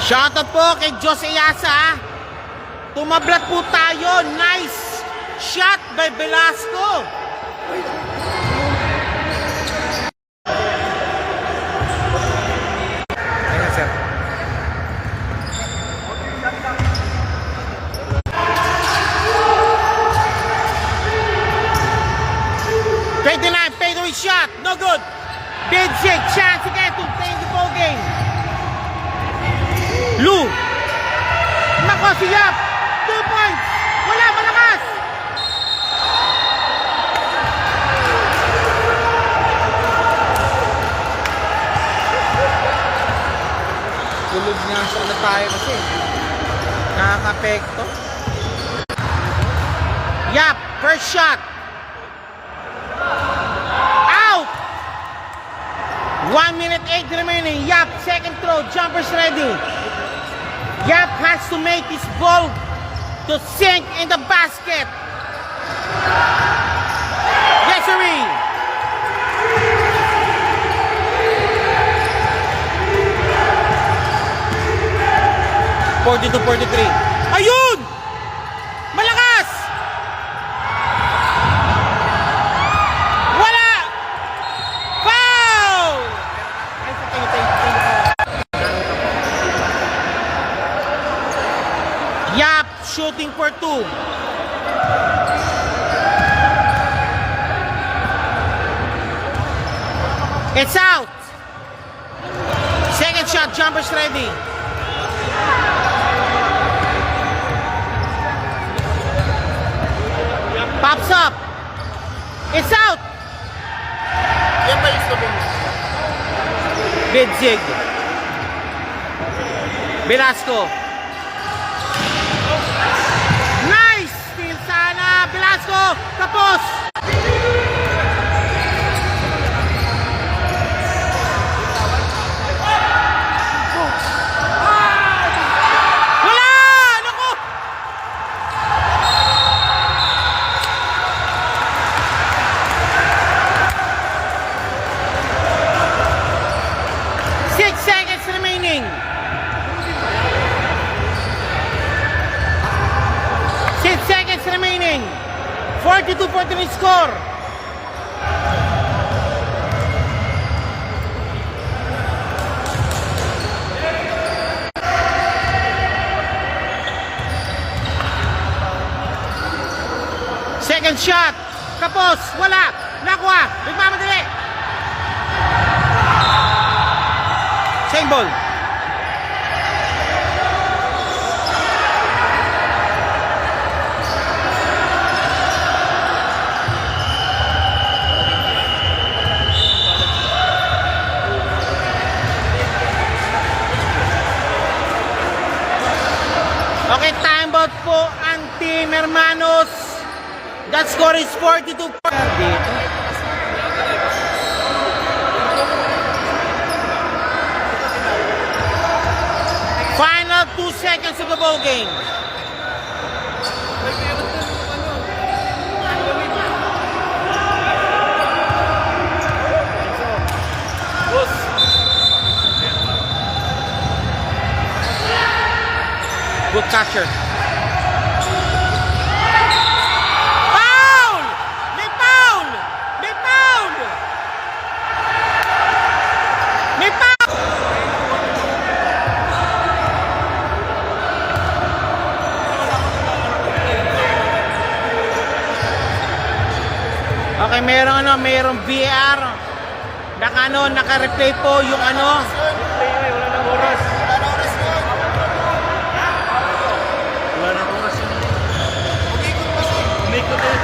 Shoutout po kay Jose Yasa. Tumablat po tayo. Nice shot by Velasco. Ayan, sir. Fadeaway shot, no good. Bidzig, chance again to play the ball game. Lou. Nako si Yap. 2 points. Wala, malakas. epekto. Yap, first shot. Out! 1 minute 8 remaining. Yap, second throw. Jumpers ready. Yap has to make his ball to sink in the basket. Yes, sirree. (42-43). Ayun! Malakas! Wala! Foul! Ay, Yap shooting for 2. It's out. Second shot, jumpers ready. Pops up. It's out. Yan ba yung sabi mo? Bidzig. Velasco. Nice! Steal sana. Velasco. Tapos. Wala! Naku! Seconds remaining. 6 seconds remaining. 42-43 score. Second shot. Kapos. Wala. Nakuha. Nagmamadali. Same ball. Okay, time out po ang team Hermanos. That score is 42. Dito. Final 2 seconds of the ball game. Good catcher. Foul! May foul! May foul! May foul! Okay, merong VAR. Naka-replay po yung ano. Wala nang oras. Wala nang oras. Umikot eh.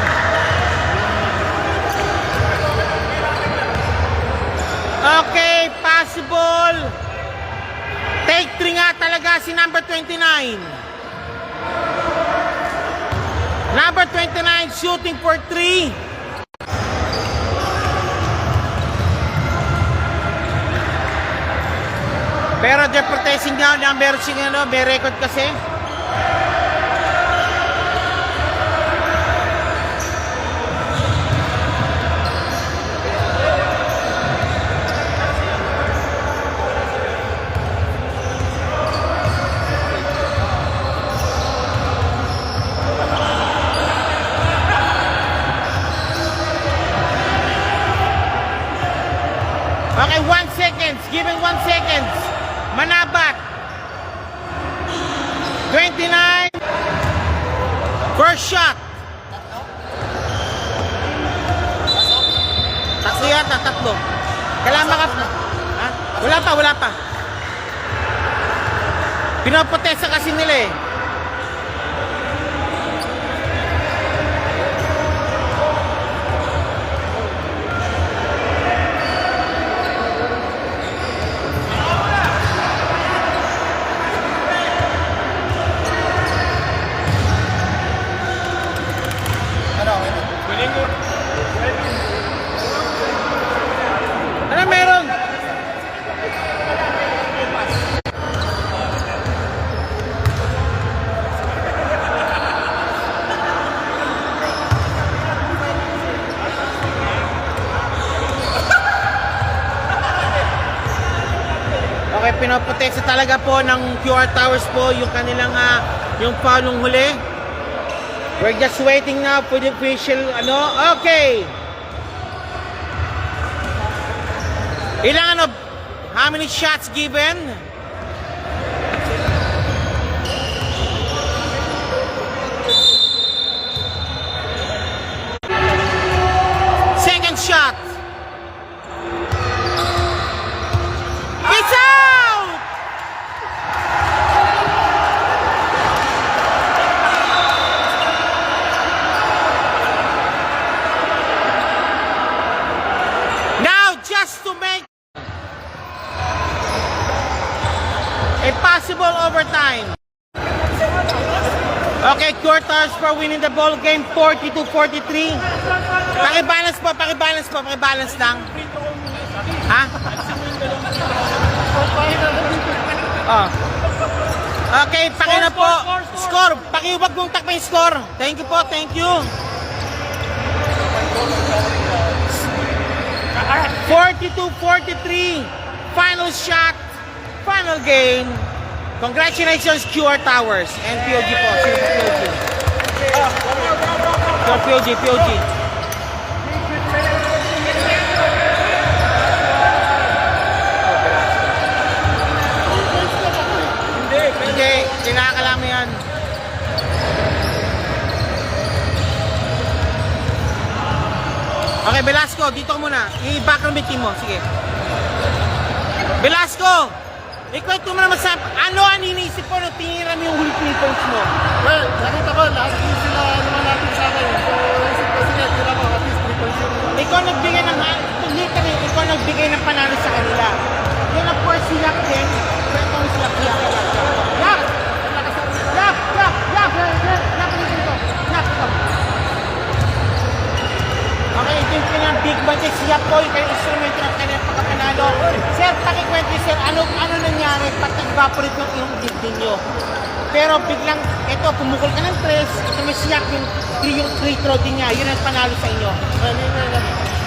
Okay, possible. Take 3 nga talaga si number 29. Number 29 shooting for 3. Pero they're protesting now na may record kasi. Okay, 1 second. Given 1 second. Manabat. 29. First shot. Tatlo yata, tatlo. Kailangan maka... Ha? Wala pa. Pinapotesa kasi nila eh. Ano meron? Okay, pinoproteksa talaga po ng QR Towers po yung kanilang yung foul ng huli. We're just waiting now for the official okay. Ilang how many shots given? Second shot. It's out! Now, just to make a possible overtime. Okay, quarters for winning the ball game, 42-43. Pakibalance lang. Ha? Oh. Okay, pakina po. Score. Pakiwag mong takpa yung score. Thank you po, thank you. 42-43. Final shot. Final game. Congratulations, QR Towers and POG po. Sino po POG? POG. Hindi, kinakala mo yan. Okay, Velasco, dito ka muna. I-background team mo, sige. Velasco, ikwento mo naman sa ano ang iniisip ko nung tinira mo yung huli 3 points mo? Well, nakita ko, lahat din sila lumalapit sa akin. So, isip ko sige, tira ko, at least 3 points yun. Ikaw nagbigay ng, literally, ikaw nagbigay ng panalo sa kanila. Yan ang first silap din. Kwento mo silap. Okay, ito yung kanyang big bunch. Siya po yung kanyang instrumento ng kanyang pagkapanalo. Sir, pakikwento sir, ano nangyari pag nag-evaporate ng iyong dibdin nyo? Pero biglang, ito, pumukol ka ng 3, ito may siyak yung free throw din niya. Yun ang panalo sa inyo. Well,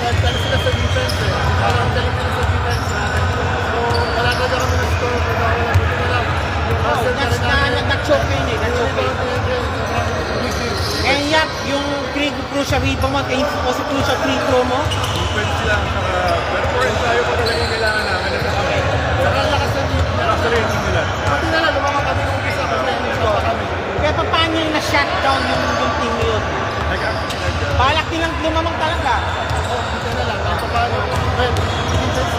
nagtalo sila sa defense eh. Parang galing nila sa defense. So, wala ka na kami na-score. Wala buti na lang. Nag-choke yun eh. And yap, yung crucial rebound mo, kaya yung crucial free throw mo. Defense lang. Pero for ensayo pa talaga yung kailangan namin. Saka lakas na rin nila. Pati na lang, lumama kami ng umpisa kasi nag-score kami. Kaya paano yung na-shutdown yung team yun? Balak nilang lumamang talaga. Dito na lang. Paano? Well, defense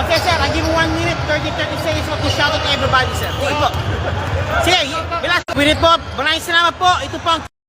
Okay sir, I give you 1 minute, 30 seconds to shout out to everybody sir. Sige po. Sige, bilas. Winit po, maraming salamat po. Ito po ang